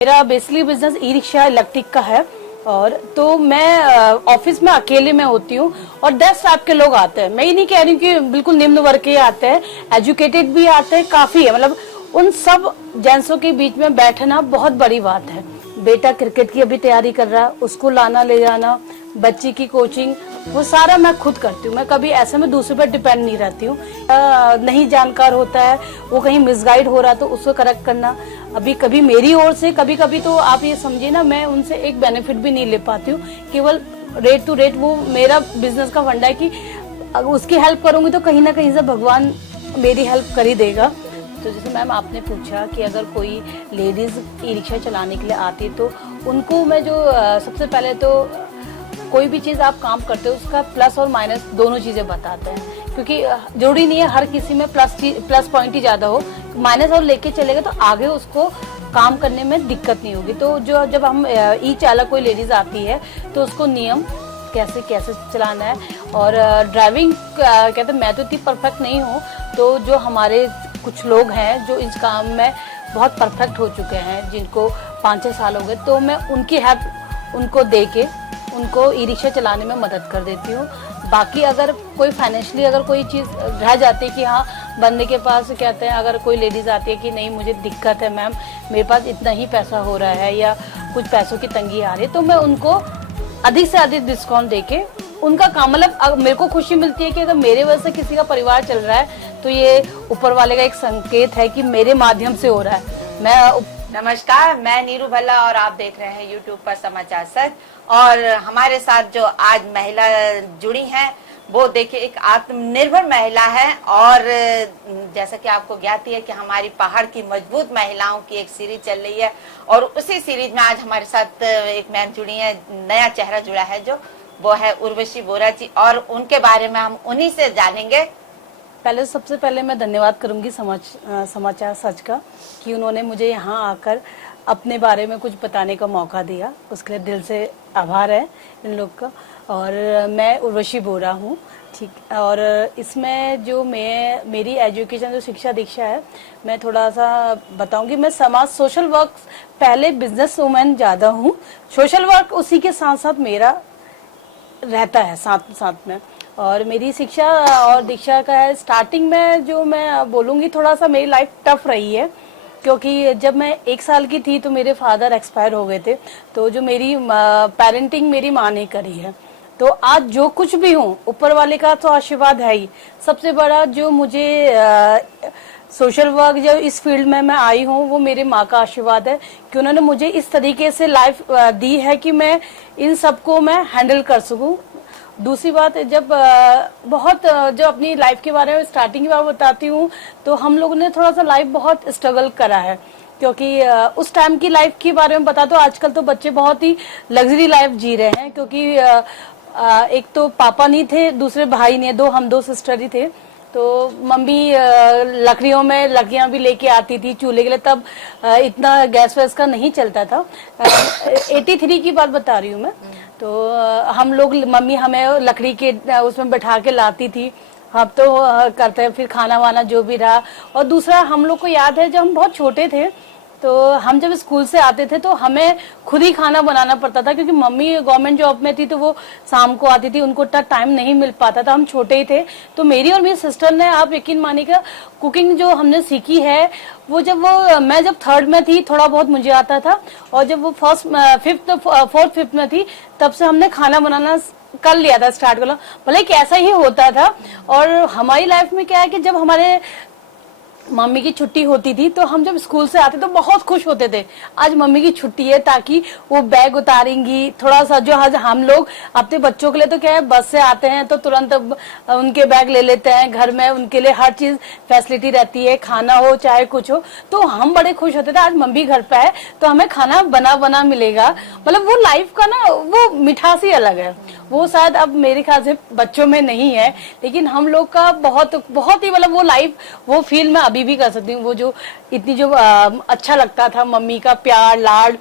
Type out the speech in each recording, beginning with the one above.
मेरा basically business e rickshaw electric का है। और तो मैं ऑफिस में अकेले में होती हूँ और 10 टाइप के लोग आते हैं। मैं ये नहीं कह रही हूँ कि बिल्कुल निम्न वर्ग के आते हैं, एजुकेटेड भी आते हैं, काफी है। मतलब उन सब जेंट्सों के बीच में बैठना बहुत बड़ी बात है। बेटा क्रिकेट की अभी तैयारी कर रहा है, उसको लाना ले जाना, बच्ची की कोचिंग, वो सारा मैं खुद करती हूँ। मैं कभी ऐसे में दूसरे पर डिपेंड नहीं रहती हूँ। नहीं जानकार होता है, वो कहीं मिसगाइड हो रहा है तो उसको करेक्ट करना। अभी कभी मेरी ओर से कभी कभी तो आप ये समझिए ना, मैं उनसे एक बेनिफिट भी नहीं ले पाती हूँ। केवल रेट टू रेट वो मेरा बिजनेस का फंडा है कि उसकी हेल्प करूंगी तो कहीं ना कहीं से भगवान मेरी हेल्प कर ही देगा। तो जैसे मैम आपने पूछा कि अगर कोई लेडीज ई रिक्शा चलाने के लिए आती है तो उनको मैं जो सबसे पहले तो कोई भी चीज आप काम करते हो उसका प्लस और माइनस दोनों चीजें बताते हैं, क्योंकि जरूरी नहीं है हर किसी में प्लस पॉइंट ही ज्यादा हो। माइनस और लेके चलेगा तो आगे उसको काम करने में दिक्कत नहीं होगी। तो जो जब हम ई चालक कोई लेडीज आती है तो उसको नियम कैसे कैसे चलाना है और ड्राइविंग कहते मैं तो इतनी परफेक्ट नहीं हूँ, तो जो हमारे कुछ लोग हैं जो इस काम में बहुत परफेक्ट हो चुके हैं, जिनको 5-6 साल हो गए, तो मैं उनकी हेल्प उनको दे के उनको ई रिक्शा चलाने में मदद कर देती हूँ। बाकी अगर कोई फाइनेंशियली अगर कोई चीज़ रह जाती है कि हाँ बंदे के पास कहते हैं, अगर कोई लेडीज आती है कि नहीं मुझे दिक्कत है मैम, मेरे पास इतना ही पैसा हो रहा है या कुछ पैसों की तंगी आ रही है, तो मैं उनको अधिक से अधिक डिस्काउंट देके उनका काम, मतलब मेरे को खुशी मिलती है कि अगर मेरे वजह से किसी का परिवार चल रहा है तो ये ऊपर वाले का एक संकेत है कि मेरे माध्यम से हो रहा है। नमस्कार, मैं नीरू भल्ला और आप देख रहे हैं यूट्यूब पर समाचार सच। और हमारे साथ जो आज महिला जुड़ी हैं वो देखिए एक आत्मनिर्भर महिला है। और जैसा कि आपको ज्ञात है कि हमारी पहाड़ की मजबूत महिलाओं की एक सीरीज चल रही है और उसी सीरीज में आज हमारे साथ एक मैम जुड़ी है, नया चेहरा जुड़ा है जो वो है उर्वशी बोरा जी, और उनके बारे में हम उन्हीं से जानेंगे। पहले सबसे पहले मैं धन्यवाद करूंगी समाचार सच का कि उन्होंने मुझे यहाँ आकर अपने बारे में कुछ बताने का मौका दिया, उसके लिए दिल से आभार है इन लोग का। और मैं उर्वशी बोरा हूँ, ठीक। और इसमें जो मेरी एजुकेशन जो शिक्षा दीक्षा है, मैं थोड़ा सा बताऊंगी। मैं समाज सोशल वर्क, पहले बिजनेस वूमेन ज़्यादा हूँ, सोशल वर्क उसी के साथ साथ मेरा रहता है साथ साथ में। और मेरी शिक्षा और दीक्षा का है, स्टार्टिंग में जो मैं बोलूँगी थोड़ा सा मेरी लाइफ टफ रही है, क्योंकि जब मैं 1 साल की थी तो मेरे फादर एक्सपायर हो गए थे। तो जो मेरी पेरेंटिंग मेरी माँ ने करी है, तो आज जो कुछ भी हूँ ऊपर वाले का तो आशीर्वाद है ही। सबसे बड़ा जो मुझे सोशल वर्क जो इस फील्ड में मैं आई हूँ वो मेरे माँ का आशीर्वाद है कि उन्होंने मुझे इस तरीके से लाइफ दी है कि मैं इन सबको मैं हैंडल कर सकूँ। दूसरी बात, जब बहुत जो अपनी लाइफ के बारे में स्टार्टिंग की बात बताती हूँ, तो हम लोगों ने थोड़ा सा लाइफ बहुत स्ट्रगल करा है, क्योंकि उस टाइम की लाइफ के बारे में बता दो। आजकल तो बच्चे बहुत ही लग्जरी लाइफ जी रहे हैं, क्योंकि एक तो पापा नहीं थे, दूसरे भाई नहीं, हम दो सिस्टर ही थे। तो मम्मी लकड़ियों में लकड़ियां भी लेके आती थी चूल्हे के लिए, तब इतना गैस वैस का नहीं चलता था। 83 की बात बता रही हूँ मैं। तो हम लोग, मम्मी हमें लकड़ी के उसमें बैठा के लाती थी, हम तो करते हैं फिर खाना वाना जो भी रहा। और दूसरा, हम लोग को याद है जब हम बहुत छोटे थे तो हम जब स्कूल से आते थे तो हमें खुद ही खाना बनाना पड़ता था, क्योंकि मम्मी गवर्नमेंट जॉब में थी तो वो शाम को आती थी, उनको इतना टाइम नहीं मिल पाता था, हम छोटे ही थे। तो मेरी और मेरी सिस्टर ने, आप यकीन मानिएगा, कुकिंग जो हमने सीखी है वो मैं जब 3rd में थी थोड़ा बहुत मुझे आता था, और जब वो 4th 5th में थी तब से हमने खाना बनाना कर लिया था, स्टार्ट कर लो। भले कैसा ही होता था। और हमारी लाइफ में क्या है कि जब हमारे मम्मी की छुट्टी होती थी तो हम जब स्कूल से आते तो बहुत खुश होते थे, आज मम्मी की छुट्टी है, ताकि वो बैग उतारेंगी थोड़ा सा। जो आज हम लोग अपने बच्चों के लिए तो क्या है, बस से आते हैं तो तुरंत उनके बैग ले लेते हैं, घर में उनके लिए हर चीज फैसिलिटी रहती है, खाना हो चाहे कुछ हो, तो हम बड़े खुश होते थे आज मम्मी घर पे है तो हमें खाना बना बना मिलेगा। मतलब वो लाइफ का ना वो मिठास ही अलग है। वो शायद अब मेरे ख्याल से बच्चों में नहीं है, लेकिन हम लोग का बहुत बहुत ही, मतलब वो लाइफ वो फील मैं अभी भी कर सकती हूँ। वो जो इतनी जो अच्छा लगता था, मम्मी का प्यार लाड,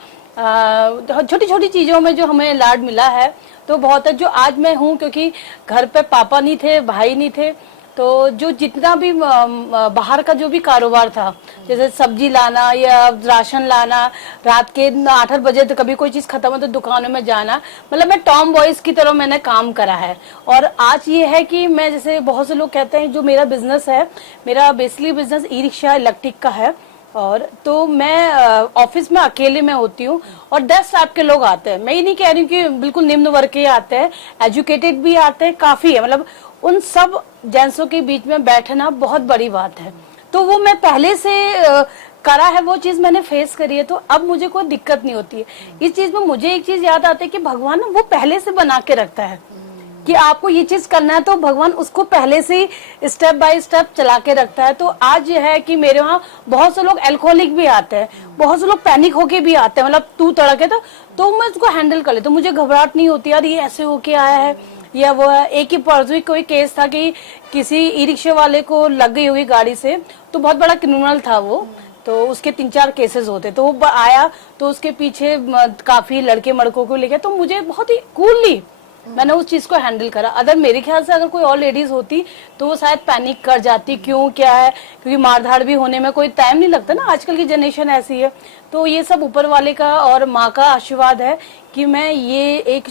छोटी छोटी चीजों में जो हमें लाड मिला है तो बहुत है। जो आज मैं हूँ, क्योंकि घर पे पापा नहीं थे, भाई नहीं थे, तो जो जितना भी बाहर का जो भी कारोबार था, जैसे सब्जी लाना या राशन लाना, रात के 8-8 बजे तो कभी कोई चीज खत्म हो तो दुकानों में जाना, मतलब मैं टॉम बॉयज की तरह मैंने काम करा है। और आज ये है कि मैं, जैसे बहुत से लोग कहते हैं, जो मेरा बिजनेस है, मेरा basically business e rickshaw electric का है। और तो मैं ऑफिस में अकेले में होती हूँ और 10 टाइप के लोग आते हैं। मैं ये नहीं कह रही हूँ कि बिल्कुल निम्न वर्ग के आते हैं, एजुकेटेड भी आते हैं, काफी है। मतलब उन सब जेंट्सों के बीच में बैठना बहुत बड़ी बात है। तो वो मैं पहले से करा है, वो चीज मैंने फेस करी है, तो अब मुझे कोई दिक्कत नहीं होती है। इस चीज में मुझे एक चीज याद आती है कि भगवान ना वो पहले से बना के रखता है कि आपको ये चीज करना है, तो भगवान उसको पहले से ही स्टेप बाय स्टेप चला के रखता है। तो आज ये है कि मेरे वहाँ बहुत से लोग अल्कोहलिक भी आते हैं, बहुत से लोग पैनिक होके भी आते हैं, मतलब तू तड़के, तो मैं उसको हैंडल कर लेती हूँ। मुझे घबराहट नहीं होती, यार ये ऐसे होके आया है या वो है। एक ही परसों कोई केस था कि किसी ई रिक्शे वाले को लग गई हुई गाड़ी से, तो बहुत बड़ा क्रिमिनल था वो, तो उसके 3-4 केसेस होते, तो वो आया तो उसके पीछे काफी लड़के मड़कों को लेके, तो मुझे बहुत ही कूलली मैंने उस चीज को हैंडल करा। अगर मेरे ख्याल से अगर कोई और लेडीज होती तो वो शायद पैनिक कर जाती, क्यों क्या है, क्योंकि मारधाड़ भी होने में कोई टाइम नहीं लगता ना, आजकल की जनरेशन ऐसी है। तो ये सब ऊपर वाले का और माँ का आशीर्वाद है कि मैं ये एक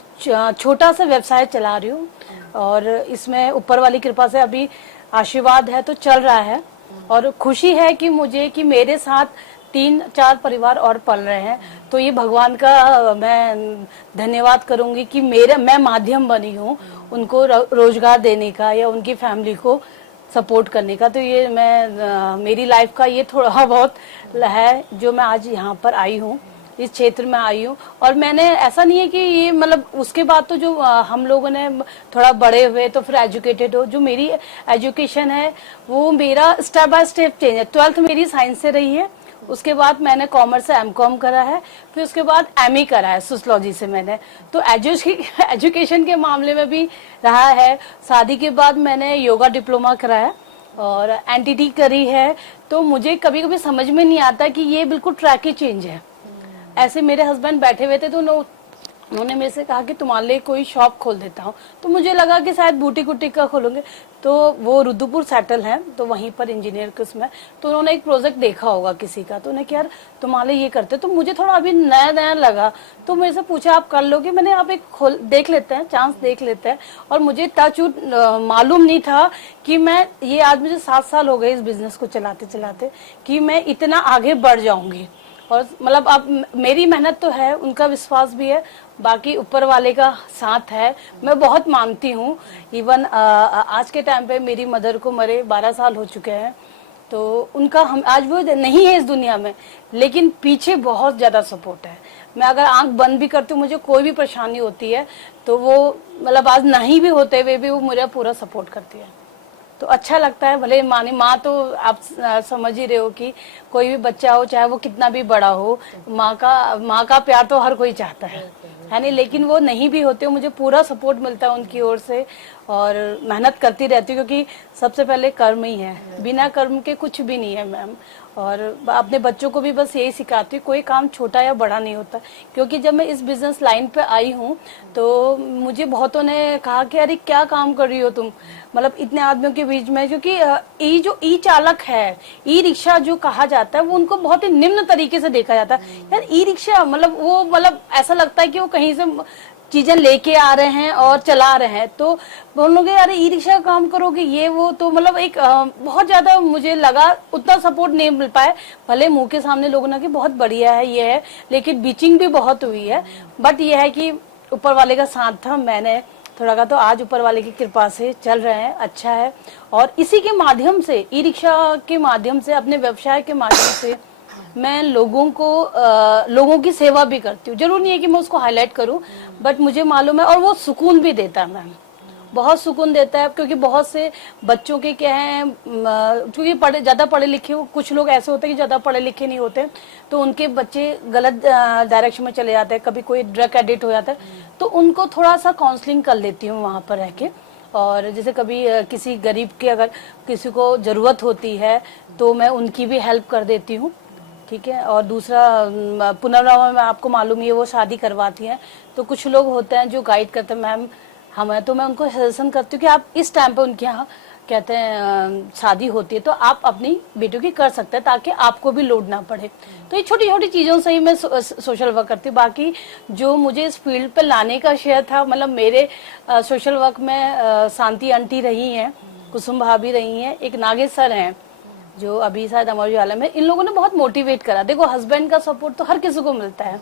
छोटा सा व्यवसाय चला रही हूँ, और इसमें ऊपर वाली कृपा से अभी आशीर्वाद है तो चल रहा है। और खुशी है कि मुझे कि मेरे साथ 3-4 परिवार और पल रहे हैं, तो ये भगवान का मैं धन्यवाद करूंगी कि मैं माध्यम बनी हूँ उनको रोजगार देने का या उनकी फैमिली को सपोर्ट करने का। तो ये मैं मेरी लाइफ का ये थोड़ा बहुत है जो मैं आज यहाँ पर आई हूँ, इस क्षेत्र में आई हूँ। और मैंने ऐसा नहीं है कि ये मतलब उसके बाद तो जो हम लोगों ने थोड़ा बड़े हुए तो फिर एजुकेटेड हो, जो मेरी एजुकेशन है वो मेरा स्टेप बाय स्टेप चेंज है। 12th मेरी साइंस से रही है, उसके बाद मैंने कॉमर्स से एमकॉम करा है, फिर उसके बाद एमई करा है सोशियोलॉजी से मैंने। तो एजुकेशन के मामले में भी रहा है। शादी के बाद मैंने योगा डिप्लोमा करा है और एनटीटी करी है। तो मुझे कभी कभी समझ में नहीं आता कि ये बिल्कुल ट्रैक ही चेंज है। ऐसे मेरे हस्बैंड बैठे हुए थे तो उन्होंने मेरे से कहा कि तुम्हारे लिए कोई शॉप खोल देता हूँ, तो मुझे लगा कि शायद बुटीक उटीक का खोलोगे। तो वो रुद्रपुर सेटल है, तो वहीं पर इंजीनियर के उसमें, तो उन्होंने एक प्रोजेक्ट देखा होगा किसी का, तो उन्हें कि यार तुम्हारे लिए ये करते, तो मुझे थोड़ा अभी नया नया लगा, तो मेरे से पूछा आप कर लोगे। मैंने आप एक देख लेते हैं, चांस देख लेते हैं। और मुझे टचवुड मालूम नहीं था कि मैं ये आज मुझे 7 साल हो गए इस बिजनेस को चलाते चलाते कि मैं इतना आगे बढ़ जाऊंगी। और मतलब अब मेरी मेहनत तो है, उनका विश्वास भी है, बाकी ऊपर वाले का साथ है। मैं बहुत मानती हूँ। इवन आज के टाइम पे मेरी मदर को मरे 12 साल हो चुके हैं, तो उनका हम आज वो नहीं है इस दुनिया में, लेकिन पीछे बहुत ज्यादा सपोर्ट है। मैं अगर आंख बंद भी करती हूँ, मुझे कोई भी परेशानी होती है, तो वो मतलब आज नहीं भी होते हुए भी वो मेरा पूरा सपोर्ट करती है। तो अच्छा लगता है। भले माँ तो आप समझ ही रहे हो कि कोई भी बच्चा हो, चाहे वो कितना भी बड़ा हो, माँ का प्यार तो हर कोई चाहता है नहीं। लेकिन वो नहीं भी होते, मुझे पूरा सपोर्ट मिलता है उनकी ओर से, और मेहनत करती रहती हूँ, क्योंकि सबसे पहले कर्म ही है, बिना कर्म के कुछ भी नहीं है मैम। और अपने बच्चों को भी बस यही सिखाती हूँ, कोई काम छोटा या बड़ा नहीं होता। क्योंकि जब मैं इस बिजनेस लाइन पे आई हूँ तो मुझे बहुतों ने कहा कि अरे क्या काम कर रही हो तुम, मतलब इतने आदमियों के बीच में। क्योंकि ये जो ई चालक है, ई रिक्शा जो कहा जाता है, वो उनको बहुत ही निम्न तरीके से देखा जाता है। यार ई रिक्शा मतलब वो मतलब ऐसा लगता है कि वो कहीं से चीजें लेके आ रहे हैं और चला रहे हैं, तो बोलोगे अरे ई रिक्शा का काम करोगे ये वो, तो मतलब एक बहुत ज्यादा मुझे लगा उतना सपोर्ट नहीं मिल पाए। भले मुंह के सामने लोगों ने कि बहुत बढ़िया है ये है, लेकिन बीचिंग भी बहुत हुई है। बट ये है कि ऊपर वाले का साथ था, मैंने थोड़ा का, तो आज ऊपर वाले की कृपा से चल रहे हैं, अच्छा है। और इसी के माध्यम से, ई रिक्शा के माध्यम से, अपने व्यवसाय के माध्यम से मैं लोगों की सेवा भी करती हूँ। जरूर नहीं है कि मैं उसको हाईलाइट करूँ, बट मुझे मालूम है, और वो सुकून भी देता है मैम, बहुत सुकून देता है। क्योंकि बहुत से बच्चों के क्या है, क्योंकि ज्यादा पढ़े लिखे, कुछ लोग ऐसे होते हैं कि ज्यादा पढ़े लिखे नहीं होते, तो उनके बच्चे गलत डायरेक्शन में चले जाते हैं, कभी कोई ड्रग एडिक्ट हो जाता है, तो उनको थोड़ा सा काउंसलिंग कर लेती हूँ वहां पर रह के। और जैसे कभी किसी गरीब के अगर किसी को जरूरत होती है तो मैं उनकी भी हेल्प कर देती हूँ, ठीक है। और दूसरा पुनर्वास में आपको मालूम ही है वो शादी करवाती हैं, तो कुछ लोग होते हैं जो गाइड करते हैं मैम हमें, तो मैं उनको सजेशन करती हूँ कि आप इस टाइम पे उनके यहाँ कहते हैं शादी होती है तो आप अपनी बेटियों की कर सकते हैं ताकि आपको भी लोड ना पड़े। तो ये छोटी छोटी चीजों से ही मैं सोशल वर्क करती हूँ। बाकी जो मुझे इस फील्ड पे लाने का शेयर था, मतलब मेरे सोशल वर्क में शांति आंटी रही हैं, कुसुम भाभी रही हैं, एक नागेश सर हैं जो अभी शायद अमर उजाला में, इन लोगों ने बहुत मोटिवेट करा। देखो हस्बैंड का सपोर्ट तो हर किसी को मिलता है,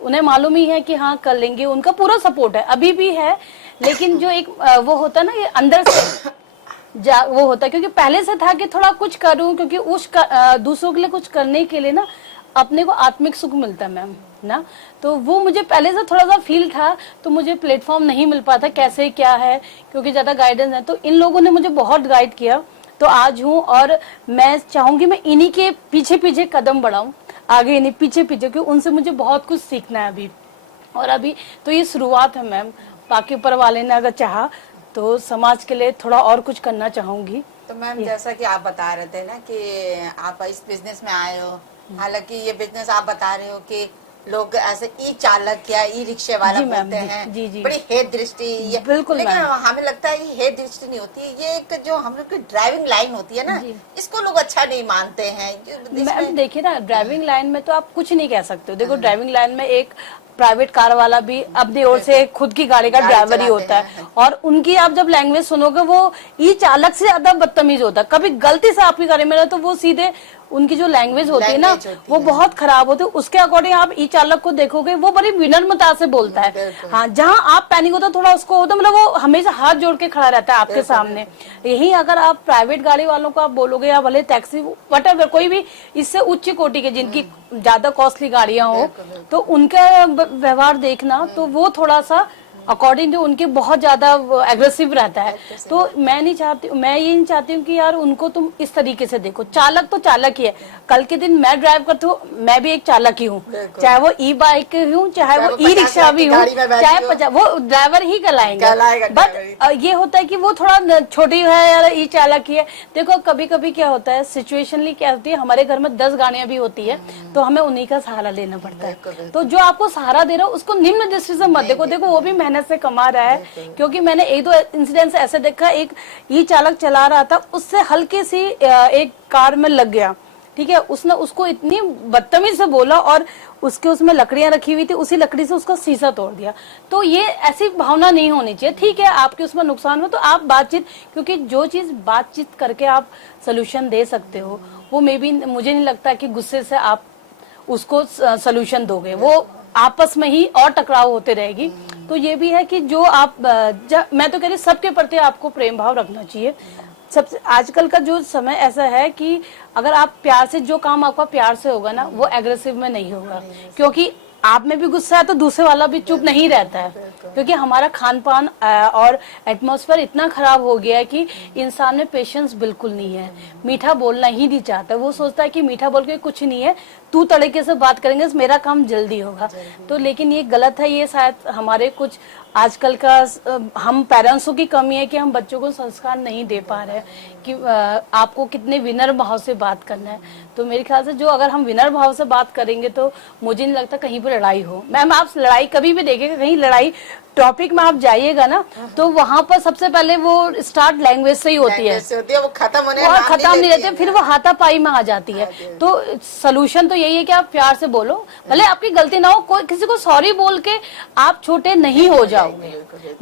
उन्हें मालूम ही है कि हाँ कर लेंगे, उनका पूरा सपोर्ट है, अभी भी है। लेकिन जो एक वो होता है ना, ये अंदर से वो होता है, क्योंकि पहले से था कि थोड़ा कुछ करूं, क्योंकि दूसरों के लिए कुछ करने के लिए ना अपने को आत्मिक सुख मिलता है मैम ना। तो वो मुझे पहले से थोड़ा सा फील था, तो मुझे प्लेटफॉर्म नहीं मिल पाता कैसे क्या है, क्योंकि ज्यादा गाइडेंस है। तो इन लोगों ने मुझे बहुत गाइड किया, तो आज हूँ। और मैं चाहूंगी मैं इन्हीं के पीछे पीछे कदम बढ़ाऊं, आगे इन्हीं पीछे पीछे, क्योंकि उनसे मुझे बहुत कुछ सीखना है अभी। और अभी तो ये शुरुआत है मैम, बाकी ऊपर वाले ने अगर चाहा तो समाज के लिए थोड़ा और कुछ करना चाहूंगी। तो मैम जैसा कि आप बता रहे थे ना कि आप इस बिजनेस में आए हो, हालांकि ये बिजनेस आप बता रहे हो कि लोग ऐसे ई चालक या ई रिक्शे वाला बोलते हैं, जी। बड़ी हेय दृष्टि, बिल्कुल, लेकिन हमें लगता है ये हेय दृष्टि नहीं होती है, ये एक जो हम लोग की ड्राइविंग लाइन होती है ना, इसको लोग अच्छा नहीं मानते हैं। मैम देखिए ना, ड्राइविंग लाइन में तो आप कुछ नहीं कह सकते हो। देखो ड्राइविंग लाइन में एक प्राइवेट कार वाला भी अपनी ओर से खुद की गाड़ी का ड्राइवर ही होता है, और उनकी आप जब लैंग्वेज सुनोगे वो ई चालक से ज्यादा बदतमीज होता है। कभी गलती से आपकी गाड़ी में रहे तो वो सीधे उनकी जो लैंग्वेज होती है ना वो बहुत खराब होती है, उसके अकॉर्डिंग आप ई चालक को देखोगे वो बड़ी विनम्रता से बोलता है। हाँ, जहाँ आप पैनिक होता थोड़ा उसको होता, मतलब वो हमेशा हाथ जोड़ के खड़ा रहता है आपके सामने। यही अगर आप प्राइवेट गाड़ी वालों को आप बोलोगे, या भले टैक्सी वटेवर कोई भी इससे उच्च कोटि के जिनकी ज्यादा कॉस्टली गाड़ियां हो, तो उनका व्यवहार देखना तो वो थोड़ा सा अकॉर्डिंग टू उनके बहुत ज्यादा एग्रेसिव रहता है। तो मैं ये नहीं चाहती हूँ कि यार उनको तुम इस तरीके से देखो। चालक तो चालक ही है, कल के दिन मैं ड्राइव करती हूँ, मैं भी एक चालक ही हूँ, चाहे वो ई बाइक हूँ, चाहे वो ई रिक्शा भी हूँ, चाहे वो ड्राइवर ही कहलाएंगे। बट ये होता है कि वो थोड़ा छोटी है यार, ई चालक ही है। देखो कभी कभी क्या होता है, सिचुएशनली क्या होती है, हमारे घर में 10 गाड़ियां भी होती है तो हमें उन्हीं का सहारा लेना पड़ता है। तो जो आपको सहारा दे रहा है उसको निम्न दृष्टि से मत देखो, देखो वो भी मेहनत से कमा रहा है। क्योंकि मैंने 1-2 इंसिडेंट्स ऐसे देखा, एक ई चालक चला रहा था, उससे हल्की सी एक कार में लग गया, ठीक है, उसने उसको इतनी बदतमीज से बोला और उसमें लकड़ियां रखी हुई थी, उसी लकड़ी से उसका शीशा तोड़ दिया। तो ये ऐसी भावना नहीं होनी चाहिए। ठीक है आपके उसमें नुकसान हो तो आप बातचीत, क्योंकि जो चीज बातचीत करके आप सोल्यूशन दे सकते हो वो मुझे नहीं लगता कि गुस्से से आप उसको सोल्यूशन दोगे, वो आपस में ही और टकराव होते रहेगी। तो ये भी है कि जो आप मैं तो कह रही सबके प्रति आपको प्रेम भाव रखना चाहिए। सबसे आजकल का जो समय ऐसा है कि अगर आप प्यार से, जो काम आपका प्यार से होगा ना वो एग्रेसिव में नहीं होगा, क्योंकि आप में भी गुस्सा है तो दूसरे वाला भी चुप नहीं रहता है। क्योंकि हमारा खान पान और एटमॉस्फेयर इतना खराब हो गया है कि इंसान में पेशेंस बिल्कुल नहीं है, मीठा बोलना ही नहीं चाहता। वो सोचता है कि मीठा बोल के कुछ नहीं है, तू तरीके से बात करेंगे मेरा काम जल्दी होगा। तो लेकिन ये गलत है, ये शायद हमारे कुछ आजकल का हम पेरेंट्सों की कमी है कि हम बच्चों को संस्कार नहीं दे पा रहे हैं कि आपको कितने विनम्र भाव से बात करना है। तो मेरे ख्याल से जो अगर हम विनम्र भाव से बात करेंगे तो मुझे नहीं लगता कहीं पर लड़ाई हो। मैम आप लड़ाई कभी भी देखेगा, कहीं लड़ाई टॉपिक में आप जाइएगा ना तो वहाँ पर सबसे पहले वो स्टार्ट लैंग्वेज से ही होती है, वो खत्म नहीं रहते, फिर वो हाथापाई में आ जाती है। तो सोल्यूशन तो यही है कि आप प्यार से बोलो, भले आपकी गलती ना हो, कोई किसी को सॉरी बोल के आप छोटे नहीं हो जाओगे।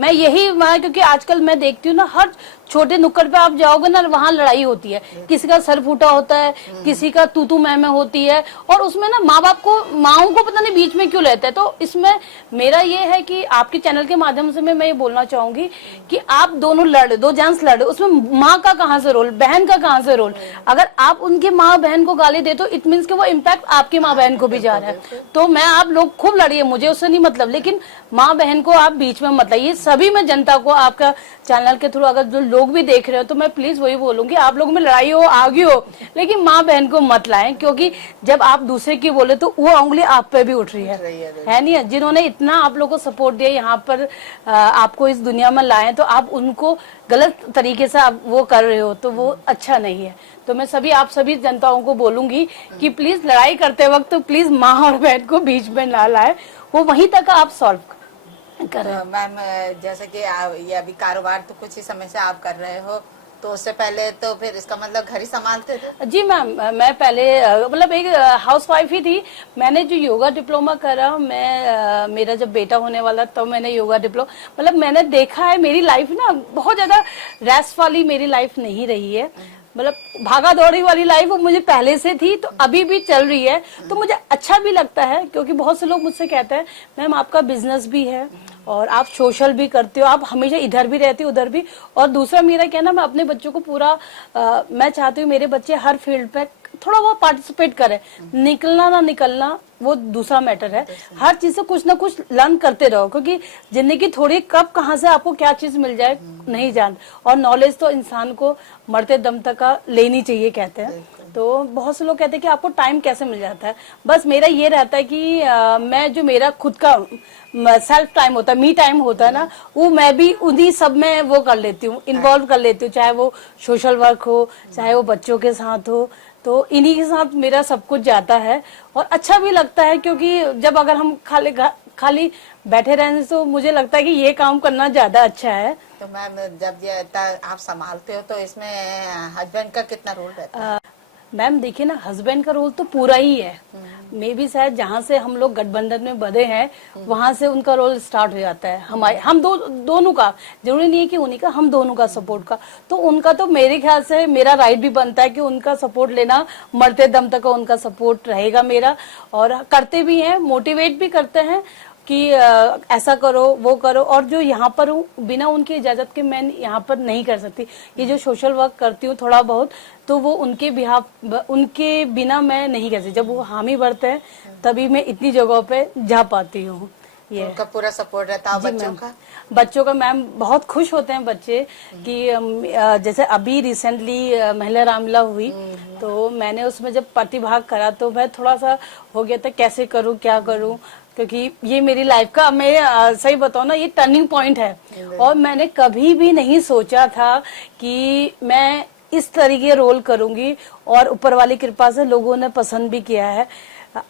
मैं यही क्योंकि आजकल मैं देखती हूँ ना, हर छोटे नुक्कड़ पे आप जाओगे ना वहाँ लड़ाई होती है, किसी का सर फूटा होता है, किसी का तू मैं होती है, और उसमें ना माओ को पता नहीं बीच में क्यों लेते हैं। तो इसमें मेरा ये है कि आपके चैनल के माध्यम से मैं ये बोलना चाहूंगी कि आप दोनों लड़े, 2 जेंट्स लड़े, उसमें माँ का कहाँ से रोल, बहन का कहाँ से रोल। अगर आप उनकी माँ बहन को गाली दे तो इट मीन्स कि वो इम्पैक्ट आपकी माँ बहन को भी जा रहा है। तो मैं आप लोग खूब लड़िए, मुझे उससे नहीं मतलब, लेकिन माँ बहन को आप बीच में मत लाइए। सभी मैं जनता को आपका चैनल के थ्रू अगर जो लोग भी देख रहे हो तो मैं प्लीज वही बोलूंगी, आप लोगों में लड़ाई हो, आगे हो, लेकिन माँ बहन को मत लाएं, क्योंकि जब आप दूसरे की बोले तो वो उंगली आप पे भी उठ रही है नहीं है। जिन्होंने इतना आप लोगों को सपोर्ट दिया, यहाँ पर आपको इस दुनिया में लाए, तो आप उनको गलत तरीके से आप वो कर रहे हो तो वो अच्छा नहीं है। तो मैं आप सभी जनताओं को बोलूंगी कि प्लीज लड़ाई करते वक्त तो प्लीज माँ और बहन को बीच में ना लाए, वो वहीं तक आप सॉल्व मैम जैसे कि ये अभी कारोबार तो कुछ ही समय से आप कर रहे हो, तो उससे पहले तो फिर इसका मतलब घर ही संभालते थे? जी मैम, मैं पहले मतलब एक हाउस वाइफ ही थी। मैंने जो योगा डिप्लोमा करा, मेरा जब बेटा होने वाला तो मैंने योगा डिप्लोमा, मतलब मैंने देखा है मेरी लाइफ ना बहुत ज्यादा रेस्ट वाली मेरी लाइफ नहीं रही है। मतलब भागा दौड़ी वाली लाइफ वो मुझे पहले से थी, तो अभी भी चल रही है। तो मुझे अच्छा भी लगता है, क्योंकि बहुत से लोग मुझसे कहते हैं मैम आपका बिजनेस भी है और आप सोशल भी करते हो, आप हमेशा इधर भी रहती हो उधर भी। और दूसरा मेरा कहना, मैं अपने बच्चों को पूरा मैं चाहती हूँ मेरे बच्चे हर फील्ड पे थोड़ा बहुत पार्टिसिपेट करें। निकलना ना निकलना वो दूसरा मैटर है, हर चीज से कुछ ना कुछ लर्न करते रहो, क्योंकि जिंदगी थोड़ी कब कहाँ से आपको क्या चीज मिल जाए नहीं जान। और नॉलेज तो इंसान को मरते दम तक का लेनी चाहिए कहते हैं। तो बहुत से लोग कहते हैं कि आपको टाइम कैसे मिल जाता है। बस मेरा ये रहता है कि मैं जो मेरा खुद का सेल्फ टाइम होता है, मी टाइम होता है ना, वो मैं भी उन्हीं सब में वो कर लेती हूँ, इन्वॉल्व कर लेती हूँ। चाहे वो सोशल वर्क हो, चाहे वो बच्चों के साथ हो, तो इन्हीं के साथ मेरा सब कुछ जाता है। और अच्छा भी लगता है, क्योंकि जब अगर हम खाली बैठे रहने से तो मुझे लगता है कि ये काम करना ज्यादा अच्छा है। तो मैम जब ये आप संभालते हो तो इसमें हस्बैंड का कितना रोल रहता है? मैम देखिए ना, हस्बैंड का रोल तो पूरा ही है। मे भी शायद जहाँ से हम लोग गठबंधन में बंधे हैं वहां से उनका रोल स्टार्ट हो जाता है। हम दोनों का, जरूरी नहीं है कि उन्हीं का, हम दोनों का सपोर्ट का। तो उनका तो मेरे ख्याल से मेरा राइट भी बनता है कि उनका सपोर्ट लेना, मरते दम तक उनका सपोर्ट रहेगा मेरा। और करते भी हैं, मोटिवेट भी करते हैं कि ऐसा करो वो करो। और जो यहाँ पर हूँ, बिना उनकी इजाजत के मैं यहाँ पर नहीं कर सकती। ये जो सोशल वर्क करती हूँ थोड़ा बहुत, तो वो उनके बिना मैं नहीं कर सकती। जब वो हामी भरते हैं तभी मैं इतनी जगहों पे जा पाती हूँ। ये उनका पूरा सपोर्ट रहता है। बच्चों का मैम बहुत खुश होते हैं बच्चे कि जैसे अभी रिसेंटली महिला रामलीला हुई, तो मैंने उसमें जब प्रतिभाग करा तो मैं थोड़ा सा हो गया था कैसे करूँ क्या करूँ, क्योंकि ये मेरी लाइफ का, मैं सही बताऊं ना, ये टर्निंग पॉइंट है। और मैंने कभी भी नहीं सोचा था कि मैं इस तरीके रोल करूंगी, और ऊपर वाली कृपा से लोगों ने पसंद भी किया है।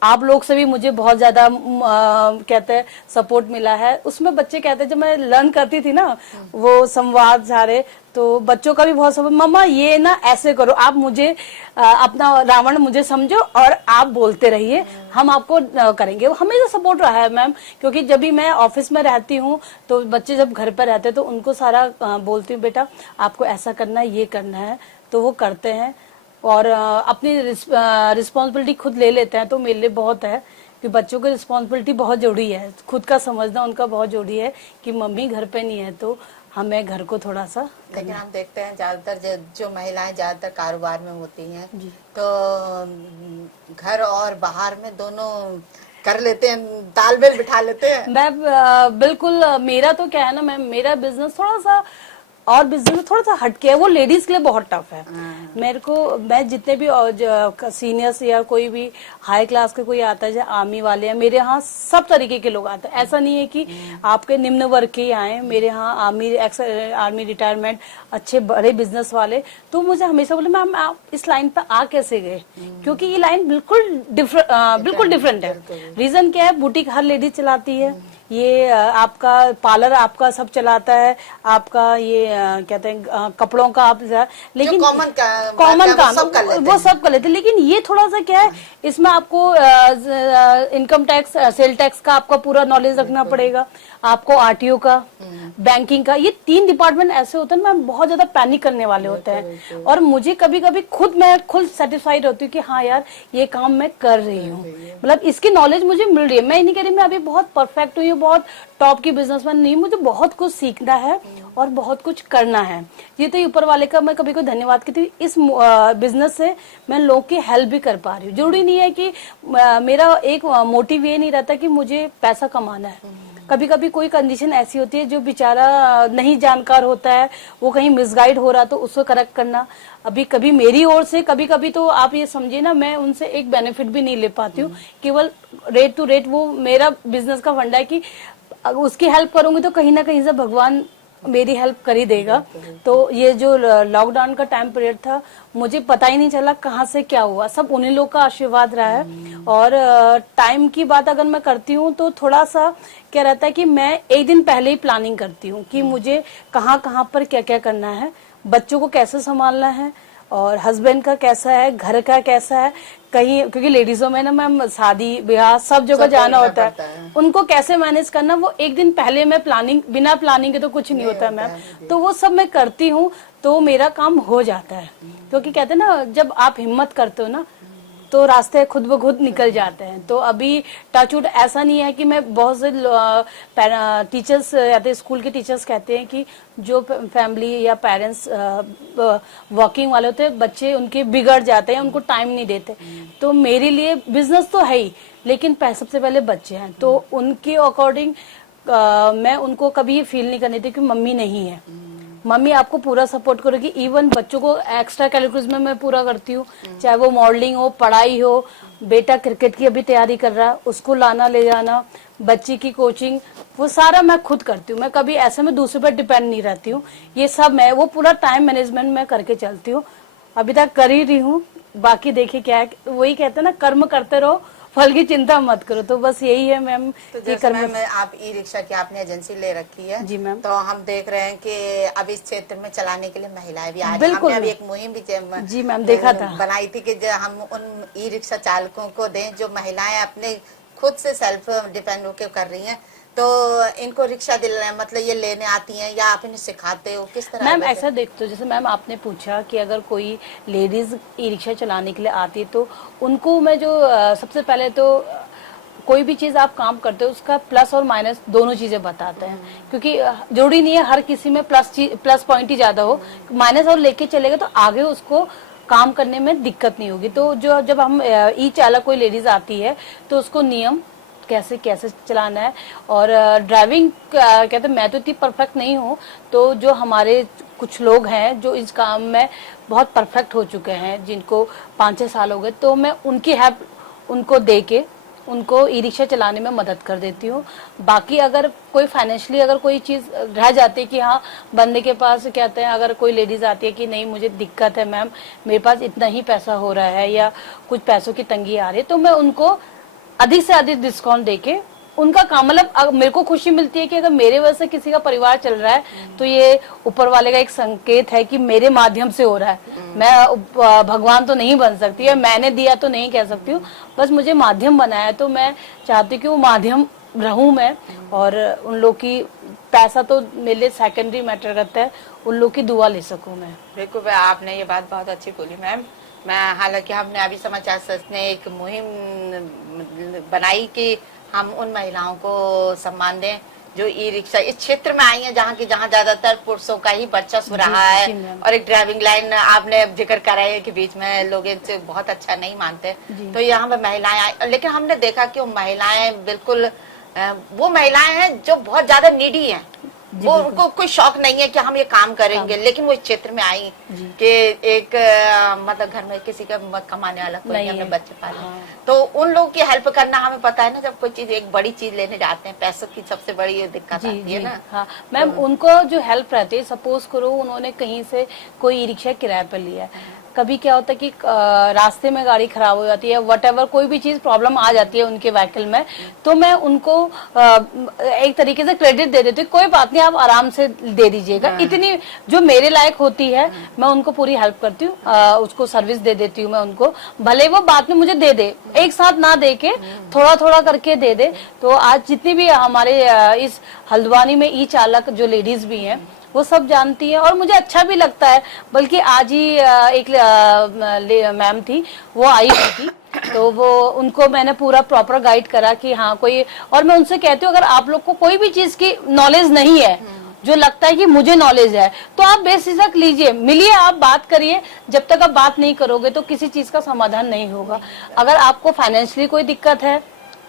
आप लोग से भी मुझे बहुत ज्यादा कहते हैं सपोर्ट मिला है। उसमें बच्चे कहते हैं, जब मैं लर्न करती थी ना वो संवाद सारे, तो बच्चों का भी बहुत सपोर्ट, मम्मा ये ना ऐसे करो, आप मुझे अपना रावण मुझे समझो और आप बोलते रहिए, हम आपको करेंगे। वो हमेशा सपोर्ट रहा है मैम, क्योंकि जब भी मैं ऑफिस में रहती हूँ तो बच्चे जब घर पर रहते हैं तो उनको सारा बोलती हूँ, बेटा आपको ऐसा करना है, ये करना है, तो वो करते हैं। और अपनी रिस्पॉन्सिबिलिटी खुद ले लेते हैं, तो मेरे लिए बहुत है कि बच्चों की रिस्पॉन्सिबिलिटी बहुत जरूरी है। खुद का समझना उनका बहुत जरूरी है कि मम्मी घर पे नहीं है तो हमें घर को थोड़ा सा। लेकिन हम देखते हैं ज्यादातर जो महिलाएं ज्यादातर कारोबार में होती हैं, तो घर और बाहर में दोनों कर लेते हैं, तालमेल बिठा लेते हैं। मैं बिल्कुल, मेरा तो क्या है ना मैम, मेरा बिजनेस थोड़ा सा और बिजनेस थोड़ा सा हटके है, वो लेडीज के लिए बहुत टफ है। मेरे को, मैं जितने भी सीनियर्स या कोई भी हाई क्लास के कोई आता है, जैसे आर्मी वाले हैं, मेरे यहाँ सब तरीके के लोग आते हैं। ऐसा नहीं है कि आपके निम्न वर्ग के ही आए, मेरे यहाँ आर्मी रिटायरमेंट अच्छे बड़े बिजनेस वाले, तो मुझे हमेशा बोले मैम आप इस लाइन पे आ कैसे गए, क्योंकि ये लाइन बिल्कुल डिफरेंट है। रीजन क्या है, बुटीक हर लेडीज चलाती है, ये आपका पार्लर आपका सब चलाता है, आपका ये कहते हैं कपड़ों का आप, लेकिन कॉमन काम वो सब कर लेते हैं। लेकिन ये थोड़ा सा क्या है, इसमें आपको इनकम टैक्स, सेल टैक्स का आपका पूरा नॉलेज रखना पड़ेगा, आपको आरटीओ का, बैंकिंग का। ये 3 डिपार्टमेंट ऐसे होते हैं मैम, बहुत ज्यादा पैनिक करने वाले होते हैं। और मुझे कभी कभी मैं खुद सेटिस्फाइड होती हूँ कि हाँ यार ये काम मैं कर रही हूँ, मतलब इसकी नॉलेज मुझे मिल रही है। मैं नहीं कह रही मैं अभी बहुत परफेक्ट हूँ, बहुत टॉप की बिजनेसमैन नहीं, मुझे बहुत कुछ सीखना है और बहुत कुछ करना है। ये तो ऊपर वाले का मैं कभी को धन्यवाद कहती हूँ। इस बिजनेस से मैं लोगों की हेल्प भी कर पा रही हूँ। जरूरी नहीं है कि मेरा एक मोटिव ये नहीं रहता कि मुझे पैसा कमाना है। कभी कभी कोई कंडीशन ऐसी होती है जो बेचारा नहीं जानकार होता है, वो कहीं मिसगाइड हो रहा, तो उसको करेक्ट करना। अभी कभी मेरी ओर से कभी कभी तो आप ये समझिए ना, मैं उनसे एक बेनिफिट भी नहीं ले पाती हूँ, केवल रेट टू रेट। वो मेरा बिजनेस का फंडा है कि उसकी हेल्प करूंगी तो कहीं ना कहीं से भगवान मेरी हेल्प कर ही देगा। तो ये जो लॉकडाउन का टाइम पीरियड था, मुझे पता ही नहीं चला कहाँ से क्या हुआ, सब उन्हीं लोग का आशीर्वाद रहा है। और टाइम की बात अगर मैं करती हूँ तो थोड़ा सा क्या रहता है कि मैं एक दिन पहले ही प्लानिंग करती हूँ कि मुझे कहाँ कहाँ पर क्या क्या करना है। बच्चों को कैसे संभालना है और हस्बैंड का कैसा है, घर का कैसा है, कहीं क्योंकि लेडीजों में ना मैम शादी ब्याह सब जगह जाना होता है, उनको कैसे मैनेज करना वो एक दिन पहले मैं प्लानिंग, बिना प्लानिंग के तो कुछ नहीं होता मैम, तो वो सब मैं करती हूँ तो मेरा काम हो जाता है। क्योंकि कहते हैं ना जब आप हिम्मत करते हो ना तो रास्ते खुद ब खुद निकल जाते हैं। तो अभी टचवुड ऐसा नहीं है कि मैं बहुत से टीचर्स या तो स्कूल के टीचर्स कहते हैं कि जो फैमिली या पेरेंट्स वर्किंग वाले होते हैं बच्चे उनके बिगड़ जाते हैं, उनको टाइम नहीं देते। तो मेरे लिए बिजनेस तो है ही, लेकिन सबसे पहले बच्चे हैं, तो उनके अकॉर्डिंग मैं उनको कभी ये फील नहीं करने देती कि मम्मी नहीं है। मम्मी आपको पूरा सपोर्ट करेगी। इवन बच्चों को एक्स्ट्रा कैरिकुलम में मैं पूरा करती हूँ, चाहे वो मॉडलिंग हो, पढ़ाई हो। बेटा क्रिकेट की अभी तैयारी कर रहा है, उसको लाना ले जाना, बच्ची की कोचिंग, वो सारा मैं खुद करती हूँ। मैं कभी ऐसे में दूसरे पर डिपेंड नहीं रहती हूँ। ये सब मैं वो पूरा टाइम मैनेजमेंट मैं करके चलती हूँ, अभी तक कर ही रही हूँ। बाकी देखिए क्या है, वही कहते हैं ना कर्म करते रहो, फल की चिंता मत करो। तो बस यही है मैम। तो जैसे मैम आप ई रिक्शा की आपने एजेंसी ले रखी है जी मैम, तो हम देख रहे हैं कि अब इस क्षेत्र में चलाने के लिए महिलाएं भी आ रही हैं। बिल्कुल हमने अभी एक मुहिम भी जी मैम देखा था, बनाई थी कि हम उन ई रिक्शा चालकों को दें जो महिलाएं अपने खुद से सेल्फ डिपेंड होकर कर रही हैं। तो इनको रिक्शा मतलब ये लेने आती हैं या आप इन्हें सिखाते हो, किस तरह? मैम ऐसा देखते हो, जैसे मैम आपने पूछा कि अगर कोई लेडीज ई रिक्शा चलाने के लिए आती है तो उनको मैं जो सबसे पहले तो कोई भी चीज आप काम करते हो उसका प्लस और माइनस दोनों चीजें बताते हैं, क्योंकि जरूरी नहीं है हर किसी में प्लस पॉइंट ही ज्यादा हो, माइनस और लेके चलेगा तो आगे उसको काम करने में दिक्कत नहीं होगी। तो जो जब हम ई चालक कोई लेडीज आती है तो उसको नियम कैसे कैसे चलाना है और ड्राइविंग कहते मैं तो इतनी परफेक्ट नहीं हूँ, तो जो हमारे कुछ लोग हैं जो इस काम में बहुत परफेक्ट हो चुके हैं, जिनको 5-6 साल हो गए, तो मैं उनकी हेल्प उनको दे के उनको ई रिक्शा चलाने में मदद कर देती हूँ। बाकी अगर कोई फाइनेंशियली अगर कोई चीज रह जाती है कि हाँ बंदे के पास कहते हैं, अगर कोई लेडीज आती है कि नहीं मुझे दिक्कत है मैम, मेरे पास इतना ही पैसा हो रहा है या कुछ पैसों की तंगी आ रही है, तो मैं उनको अधिक से अधिक डिस्काउंट देके उनका काम, मतलब मेरे को खुशी मिलती है कि अगर मेरे वजह से किसी का परिवार चल रहा है तो ये ऊपर वाले का एक संकेत है कि मेरे माध्यम से हो रहा है। मैं भगवान तो नहीं बन सकती है, मैंने दिया तो नहीं कह सकती हूँ, बस मुझे माध्यम बनाया, तो मैं चाहती हूँ कि वो माध्यम रहूं मैं, और उन लोग की पैसा तो मेरे लिए सेकेंडरी मैटर करता है, उन लोग की दुआ ले सकूं मैं। बिल्कुल, आपने ये बात बहुत अच्छी बोली मैम। मैं हालांकि हमने अभी समाचार सच ने एक मुहिम बनाई कि हम उन महिलाओं को सम्मान दें जो ई रिक्शा इस क्षेत्र में आई हैं, जहाँ ज्यादातर पुरुषों का ही वर्चस्व रहा है। और एक ड्राइविंग लाइन आपने जिक्र करा है कि बीच में लोग इनसे बहुत अच्छा नहीं मानते, तो यहाँ पे महिलाएं आई, लेकिन हमने देखा कि वो महिलाएं बिल्कुल वो महिलाएं हैं जो बहुत ज्यादा नीडी हैं, वो उनको कोई शौक नहीं है कि हम ये काम करेंगे, लेकिन वो इस क्षेत्र में आई कि एक मतलब घर में किसी का मत कमाने वाला कोई नहीं, हमने बच्चे पाले। तो उन लोगों की हेल्प करना हमें पता है ना, जब कोई चीज एक बड़ी चीज लेने जाते हैं पैसों की सबसे बड़ी दिक्कत आती है ना। हाँ मैम, उनको जो हेल्प रहती है, सपोज करो उन्होंने कहीं से कोई ई रिक्शा किराए पर लिया है, कभी क्या होता है कि रास्ते में गाड़ी खराब हो जाती है, व्हाटएवर कोई भी चीज प्रॉब्लम आ जाती है उनके व्हीकल में, तो मैं उनको एक तरीके से क्रेडिट दे देती हूँ, कोई बात नहीं आप आराम से दे दीजिएगा, इतनी जो मेरे लायक होती है मैं उनको पूरी हेल्प करती हूँ, उसको सर्विस दे देती हूँ मैं उनको, भले वो बाद में मुझे दे दे, एक साथ ना दे के थोड़ा थोड़ा करके दे दे। तो आज जितनी भी हमारे इस हल्द्वानी में ई चालक जो लेडीज भी हैं वो सब जानती है और मुझे अच्छा भी लगता है। बल्कि आज ही एक मैम थी, वो आई हुई थी, तो वो उनको मैंने पूरा प्रॉपर गाइड करा कि हाँ कोई, और मैं उनसे कहती हूँ अगर आप लोग को कोई भी चीज की नॉलेज नहीं है, जो लगता है कि मुझे नॉलेज है, तो आप बेझिझक लीजिए, मिलिए, आप बात करिए। जब तक आप बात नहीं करोगे तो किसी चीज का समाधान नहीं होगा। अगर आपको फाइनेंशियली कोई दिक्कत है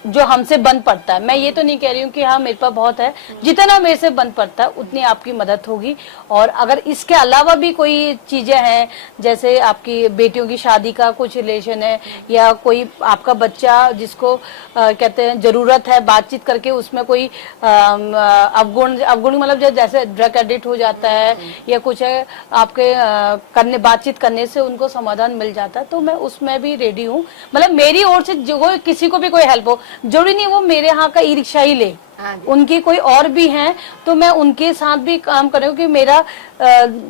जो हमसे बन पड़ता है, मैं ये तो नहीं कह रही हूँ कि हाँ मेरे पास बहुत है, जितना मेरे से बन पड़ता है उतनी आपकी मदद होगी। और अगर इसके अलावा भी कोई चीजें हैं, जैसे आपकी बेटियों की शादी का कुछ रिलेशन है, या कोई आपका बच्चा जिसको कहते हैं जरूरत है बातचीत करके उसमें कोई अवगुण मतलब जैसे ड्रग एडिक्ट हो जाता है या कुछ है, आपके बातचीत करने से उनको समाधान मिल जाता है, तो मैं उसमें भी रेडी हूँ। मतलब मेरी ओर से जो किसी को भी कोई हेल्प हो, जरूरी नहीं वो मेरे यहाँ का ई रिक्शा ही ले, हाँ जी। उनके कोई और भी हैं तो मैं उनके साथ भी काम कर रही हूँ कि मेरा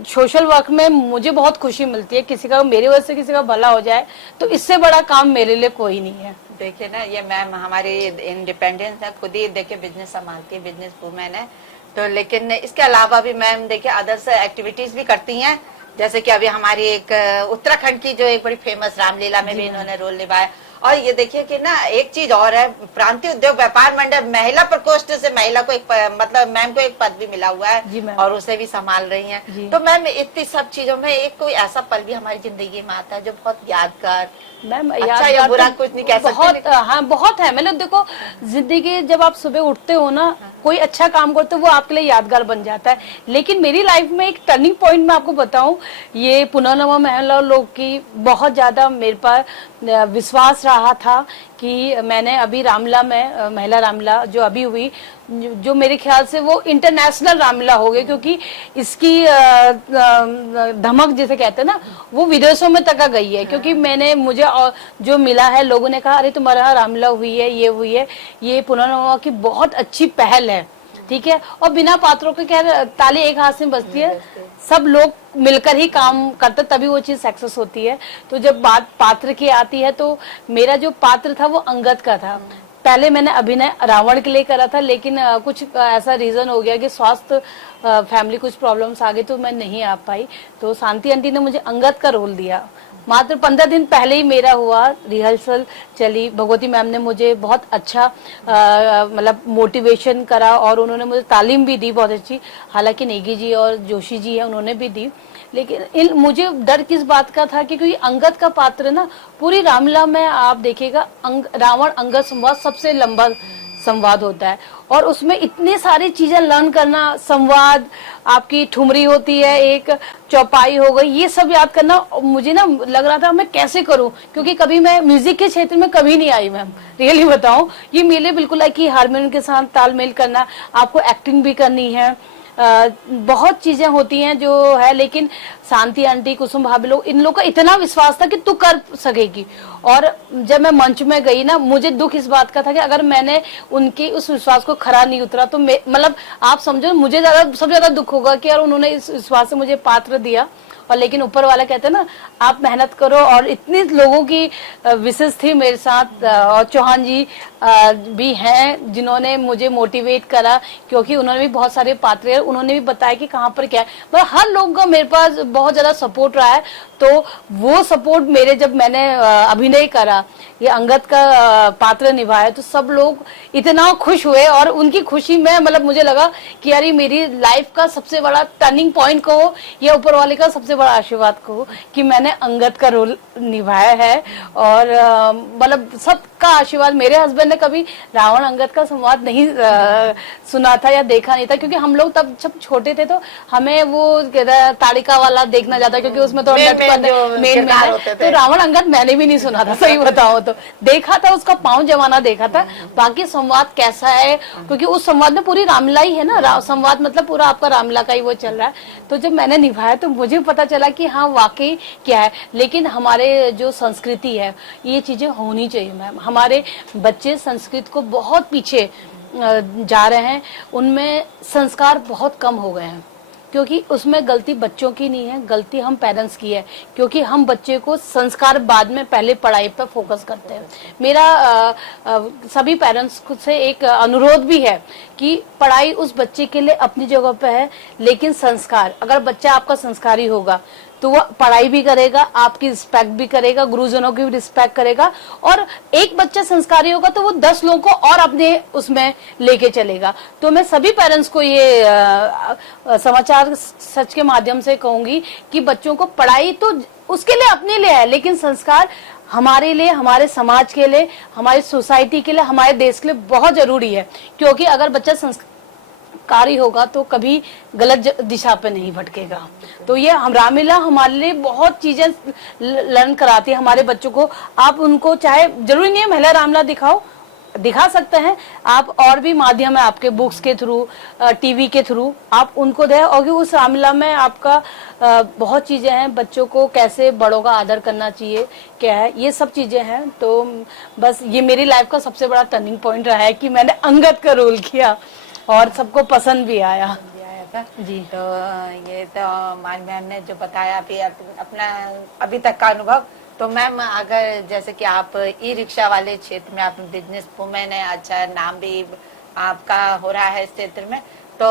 सोशल वर्क में मुझे बहुत खुशी मिलती है। किसी का, मेरी वजह से किसी का भला हो जाए तो इससे बड़ा काम मेरे लिए कोई नहीं है। देखिए ना, ये मैम हमारी इंडिपेंडेंस है, खुद ही देखिए बिजनेस संभालती है, बिजनेस वूमेन है। तो लेकिन इसके अलावा भी मैम देखिए अदर्स एक्टिविटीज भी करती हैं, जैसे कि अभी हमारी एक उत्तराखंड की जो एक बड़ी फेमस रामलीला में भी इन्होंने रोल निभाया। और ये देखिए कि ना एक चीज और है, प्रांतीय उद्योग व्यापार मंडल महिला प्रकोष्ठ से महिला को एक मतलब मैम को एक पद भी मिला हुआ है और उसे भी संभाल रही हैं। तो मैम इतनी सब चीजों में एक कोई ऐसा पल भी हमारी जिंदगी में आता है जो बहुत यादगार, मैम अच्छा या बुरा कुछ नहीं कह सकते, बहुत हाँ बहुत है। मतलब देखो, जिंदगी जब आप सुबह उठते हो ना, कोई अच्छा काम करते हो वो आपके लिए यादगार बन जाता है। लेकिन मेरी लाइफ में एक टर्निंग पॉइंट मैं आपको बताऊं, ये पुनर्नवा महिला लोग की बहुत ज्यादा मेरे पर विश्वास रहा था कि मैंने अभी रामला में महिला रामला जो अभी हुई, जो मेरे ख्याल से वो इंटरनेशनल रामला हो गई, क्योंकि इसकी धमक जिसे कहते हैं ना, वो विदेशों में तक गई है। क्योंकि मैंने मुझे जो मिला है, लोगों ने कहा अरे तुम्हारा रामला हुई है, ये हुई है, ये पुनर्नवा की बहुत अच्छी पहल है, ठीक है। और बिना पात्रों के क्या, ताली एक हाथ से बजती है, सब लोग मिलकर ही काम करते तभी वो चीज सक्सेस होती है। तो जब बात पात्र की आती है तो मेरा जो पात्र था वो अंगद का था। पहले मैंने अभिनय रावण के लिए करा था, लेकिन कुछ ऐसा रीजन हो गया कि स्वास्थ्य फैमिली कुछ प्रॉब्लम्स आ गई तो मैं नहीं आ पाई। तो शांति आंटी ने मुझे अंगद का रोल दिया। मात्र 15 दिन पहले ही मेरा हुआ, रिहर्सल चली, भगवती मैम ने मुझे बहुत अच्छा मतलब मोटिवेशन करा और उन्होंने मुझे तालीम भी दी बहुत अच्छी। हालांकि नेगी जी और जोशी जी है, उन्होंने भी दी। लेकिन मुझे डर किस बात का था कि क्योंकि अंगद का पात्र ना, पूरी रामलीला में आप देखिएगा रावण अंगद संवाद सबसे लंबा संवाद होता है और उसमें इतनी सारी चीजें लर्न करना, संवाद, आपकी ठुमरी होती है, एक चौपाई हो गई, ये सब याद करना मुझे ना लग रहा था मैं कैसे करूं, क्योंकि कभी मैं म्यूजिक के क्षेत्र में कभी नहीं आई मैम, रियली बताऊं। ये मेले बिल्कुल है कि हारमोनियम के साथ तालमेल करना, आपको एक्टिंग भी करनी है, बहुत चीजें होती हैं जो है। लेकिन शांति आंटी, कुसुम भाभी लोग, इन लोगों का इतना विश्वास था कि तू कर सकेगी। और जब मैं मंच में गई ना, मुझे दुख इस बात का था कि अगर मैंने उनके उस विश्वास को खरा नहीं उतरा तो मतलब आप समझो मुझे सबसे ज्यादा दुख होगा कि यार उन्होंने इस विश्वास से मुझे पात्र दिया। और लेकिन ऊपर वाला कहते हैं ना, आप मेहनत करो। और इतने लोगों की विशेष थी मेरे साथ, और चौहान जी भी हैं जिन्होंने मुझे मोटिवेट करा, क्योंकि उन्होंने भी बहुत सारे पात्र, उन्होंने भी बताया कि कहाँ पर क्या है। मतलब हर लोगों का मेरे पास बहुत ज्यादा सपोर्ट रहा है। तो वो सपोर्ट मेरे, जब मैंने अभिनय करा, ये अंगद का पात्र निभाया, तो सब लोग इतना खुश हुए और उनकी खुशी में मतलब मुझे लगा कि यार मेरी लाइफ का सबसे बड़ा टर्निंग पॉइंट कहो या ऊपर वाले का सबसे बड़ा आशीर्वाद कहो कि मैंने अंगद का रोल निभाया है। और मतलब सबका आशीर्वाद, मेरे हस्बैंड ने कभी रावण अंगद का संवाद नहीं सुना था या देखा नहीं था, क्योंकि हम लोग तब जब छोटे थे तो हमें वो ताड़िका वाला देखना जाता, क्योंकि उसमें तो मेन तो रावण अंगद मैंने भी नहीं सुना था, सही बताओ तो। देखा था उसका पांव जमाना देखा था, बाकी संवाद कैसा है, क्योंकि उस संवाद में पूरी रामलीला ही है ना, संवाद मतलब पूरा आपका रामलीला का ही वो चल रहा है। तो जब मैंने निभाया तो मुझे पता चला कि हाँ वाकई क्या है। लेकिन हमारे जो संस्कृति है, ये चीजें होनी चाहिए मैम। हमारे बच्चे संस्कृत को बहुत पीछे जा रहे हैं, उनमें संस्कार बहुत कम हो गए हैं, क्योंकि उसमें गलती बच्चों की नहीं है, गलती हम पेरेंट्स की है, क्योंकि हम बच्चे को संस्कार बाद में पहले पढ़ाई पर फोकस करते हैं। मेरा सभी पेरेंट्स से एक अनुरोध भी है कि पढ़ाई उस बच्चे के लिए अपनी जगह पे है, लेकिन संस्कार, अगर बच्चा आपका संस्कारी होगा तो वो पढ़ाई भी करेगा, आपकी रिस्पेक्ट भी करेगा, गुरुजनों की भी रिस्पेक्ट करेगा। और एक बच्चा संस्कारी होगा तो वो 10 लोगों को और अपने उसमें लेके चलेगा। तो मैं सभी पेरेंट्स को ये समाचार सच के माध्यम से कहूंगी कि बच्चों को पढ़ाई तो उसके लिए अपने लिए है, लेकिन संस्कार हमारे लिए, हमारे समाज के लिए, हमारी सोसाइटी के लिए, हमारे देश के लिए बहुत जरूरी है। क्योंकि अगर बच्चा संस्कारी होगा तो कभी गलत दिशा पे नहीं भटकेगा। तो ये हम रामलीला हमारे लिए बहुत चीजें लर्न कराती है हमारे बच्चों को। आप उनको चाहे जरूरी नहीं है महिला रामलीला दिखाओ, दिखा सकते हैं। आप और भी माध्यम है आपके, बुक्स के थ्रू, टीवी के थ्रू आप उनको दें, और उस रामलीला में आपका बहुत चीजें हैं, बच्चों को कैसे बड़ों का आदर करना चाहिए, क्या है, ये सब चीजें हैं। तो बस ये मेरी लाइफ का सबसे बड़ा टर्निंग पॉइंट रहा है कि मैंने अंगद का रोल किया और सबको पसंद भी आया जी। तो ये तो मान मैम ने जो बताया अभी अपना अभी तक का अनुभव, तो मैम अगर जैसे कि आप ई रिक्शा वाले क्षेत्र में आप बिजनेस वुमेन है, अच्छा नाम भी आपका हो रहा है इस क्षेत्र में, तो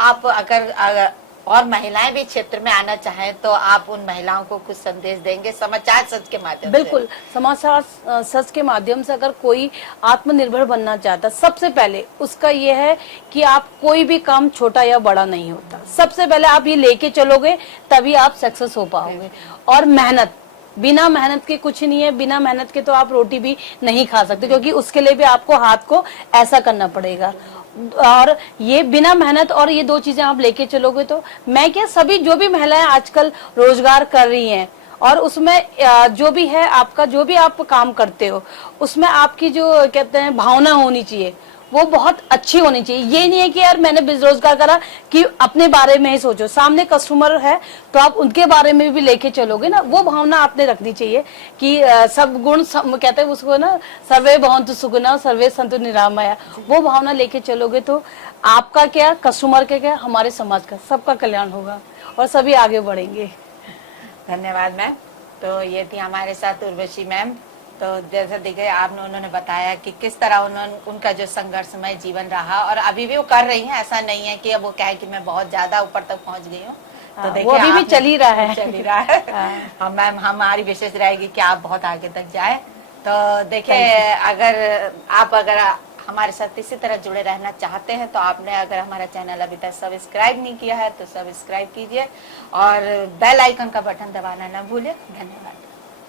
आप अगर और महिलाएं भी क्षेत्र में आना चाहें तो आप उन महिलाओं को कुछ संदेश देंगे समाचार सच के माध्यम से? बिल्कुल, समाचार सच के माध्यम से अगर कोई आत्मनिर्भर बनना चाहता, सबसे पहले उसका ये है कि आप कोई भी काम छोटा या बड़ा नहीं होता, सबसे पहले आप ये लेके चलोगे तभी आप सक्सेस हो पाओगे। और मेहनत, बिना मेहनत के कुछ नहीं है, बिना मेहनत के तो आप रोटी भी नहीं खा सकते, क्योंकि उसके लिए भी आपको हाथ को ऐसा करना पड़ेगा। और ये बिना मेहनत और ये दो चीजें आप लेके चलोगे तो मैं क्या, सभी जो भी महिलाएं आजकल रोजगार कर रही हैं और उसमें जो भी है आपका, जो भी आप काम करते हो उसमें आपकी जो कहते हैं भावना होनी चाहिए, वो बहुत अच्छी होनी चाहिए। ये नहीं है कि यार मैंने रोजगार करा कि अपने बारे में ही सोचो, सामने कस्टमर है तो आप उनके बारे में भी लेके चलोगे ना, वो भावना आपने रखनी चाहिए कि सब गुण कहते हैं उसको ना, सर्वे भवन्तु सुखिनः सर्वे सन्तु निरामया, वो भावना लेके चलोगे तो आपका क्या, कस्टमर का क्या, हमारे समाज का, सबका कल्याण होगा और सभी आगे बढ़ेंगे। धन्यवाद मैम। तो ये थी हमारे साथ उर्वशी मैम। तो जैसा देखे आपने, उन्होंने बताया कि किस तरह उनका जो संघर्षमय जीवन रहा और अभी भी वो कर रही हैं, ऐसा नहीं है कि अब वो कहे कि मैं बहुत ज्यादा ऊपर तक पहुंच गई हूँ। तो देखिए वो अभी भी चल ही रहा है, चल ही रहा है। हाँ मैम, हमारी विशेष रहेगी कि आप बहुत आगे तक जाए। तो देखिए अगर हमारे साथ इसी तरह जुड़े रहना चाहते हैं तो आपने अगर हमारा चैनल अभी तक सब्सक्राइब नहीं किया है तो सब्सक्राइब कीजिए और बेल आइकन का बटन दबाना ना भूलिए। धन्यवाद।